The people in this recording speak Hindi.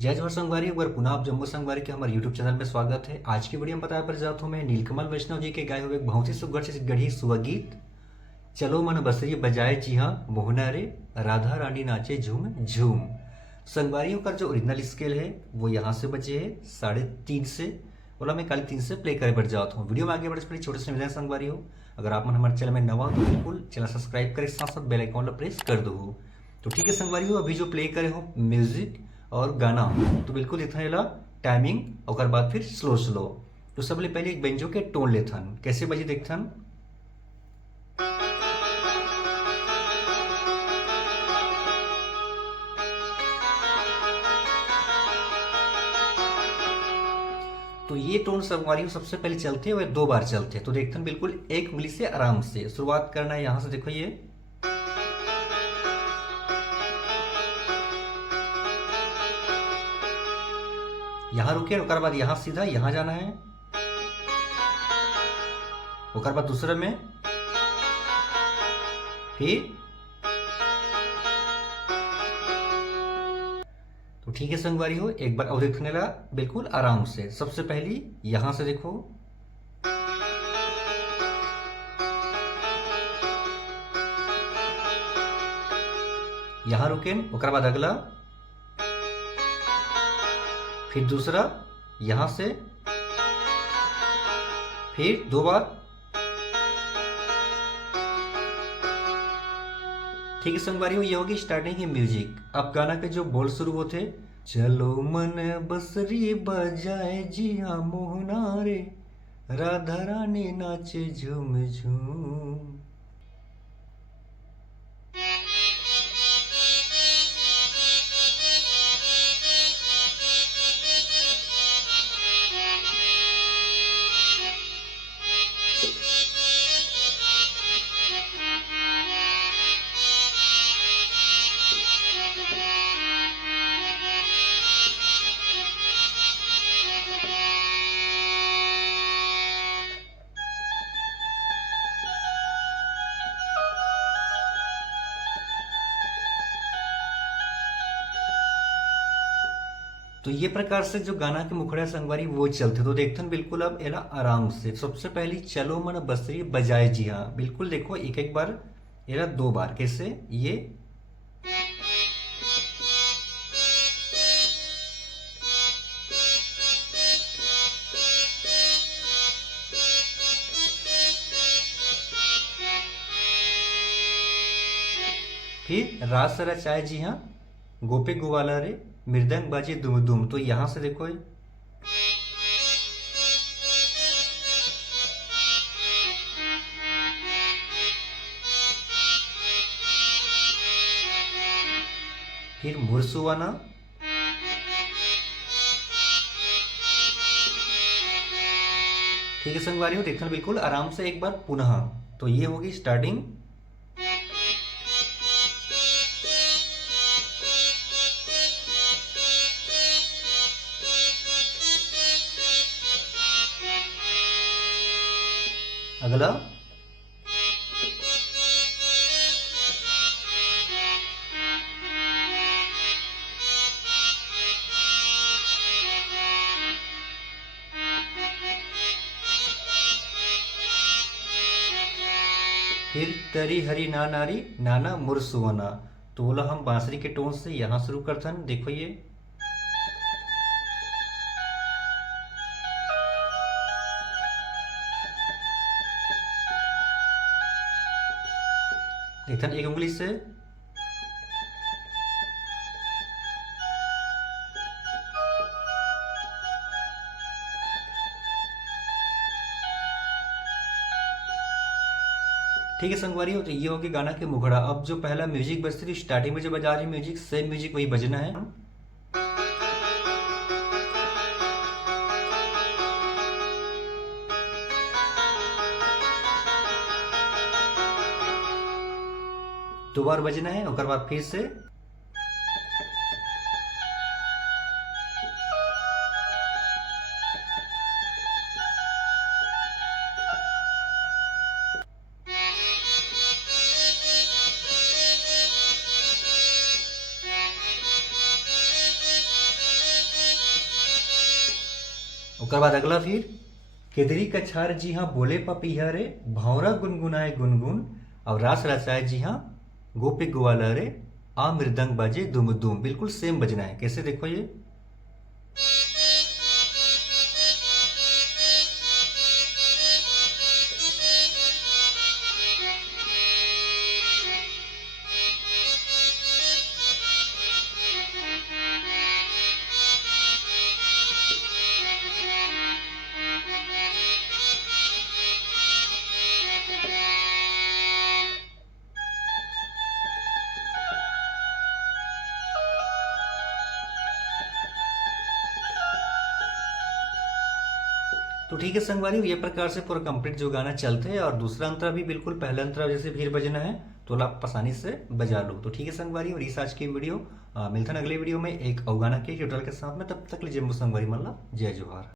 जय जोहर संगवारी, एक बार पुनः आप जम्मू संगवारी के हमारे यूट्यूब चैनल में स्वागत है। आज की वीडियो में बताया पर जाता हूँ मैं नीलकमल वैष्णव जी के गाए हुए एक बहुत ही सुघड़ से गढ़ी स्वगीत चलो मन बसरी बजाए जी हाँ मोहना रे, राधा रानी नाचे झूम झूम। संगवारियों का जो ओरिजिनल स्केल है वो यहाँ से बजे है 3.5 से, बोला मैं 3:30 से प्ले करे बढ़ जाता हूँ। वीडियो में आगे बढ़े छोटे से निवेदन संगवारी हो, अगर आप हमारे चैनल में नवा हो तो बिल्कुल चैनल सब्सक्राइब करें, साथ साथ बेल आइकन प्रेस कर दो। तो ठीक है संगवारी हो, अभी जो प्ले करे हो म्यूजिक और गाना तो बिल्कुल इतना टाइमिंग और बाद फिर स्लो स्लो। तो सबले पहले एक बेंजो के टोन लेथन कैसे बजे देखथन। तो ये टोन संगवारी सबसे पहले चलते हैं और 2 बार चलते हैं। तो देखते हैं बिल्कुल एक उंगली से आराम से शुरुआत करना है। यहां से देखो ये यहां रुके, उसके बाद यहां सीधा यहां जाना है, उसके बाद दूसरे में फिर। तो ठीक है संगवारी हो, एक बार और देखने लगा बिल्कुल आराम से। सबसे पहली यहां से देखो, यहां रुके, उसके बाद अगला, फिर दूसरा यहां से, फिर 2 बार। ठीक है संगवारी हो, ये होगी स्टार्टिंग की म्यूजिक। अब गाना के जो बोल शुरू होते, चलो मन बसरी बजाए जी हाँ मोहना रे, राधा रानी नाचे झूम झूम। तो ये प्रकार से जो गाना के मुखड़ा संगवारी वो चलते। तो देखते हैं बिल्कुल अब एला आराम से। सबसे पहली चलो मन बसरी बजाए जी हाँ, बिल्कुल देखो एक एक बार एला 2 बार कैसे ये। फिर रात सरा चाय जी हाँ गोपे गोवाला रे, मृदंग बाजे दुम दुम। तो यहां से देखो फिर मुरसुवाना। ठीक है संगवारी हो, देखना बिल्कुल आराम से एक बार पुनः। तो ये होगी स्टार्टिंग। अगला, फिर तरी हरी ना नारी नाना मुरसुवना। तो बोला हम बांसुरी के टोन से यहां शुरू करते हैं। देखो ये देखते हैं एक उंगली से, ठीक है संगवारी हो। तो ये होगी गाना के मुखड़ा। अब जो पहला म्यूजिक बजती थी स्टार्टिंग में जो बजा रही म्यूजिक, सेम म्यूजिक वही बजना है। दो बार बजना है, और बाद फिर से। ओकर बाद अगला फिर केदरी कछार जी हाँ बोले पपिया रे, भौरा गुनगुनाए गुनगुन, और रास रचाए जी हाँ गोपी ग्वाला रे, आ मृदंग बाजे दुम दुम। बिल्कुल सेम बजना है। कैसे देखो ये, तो ठीक है संगवारी, ये प्रकार से पूरा कंप्लीट जो गाना चलते हैं। और दूसरा अंतरा भी बिल्कुल पहला अंतरा जैसे फिर बजना है तो आप आसानी से बजा लो। तो ठीक है संगवारी, और इस आज की वीडियो मिलता है अगले वीडियो में एक और गाना के ट्यूटोरियल के साथ में। तब तक लीजिए संगवारी मल्ला, जय जोहार।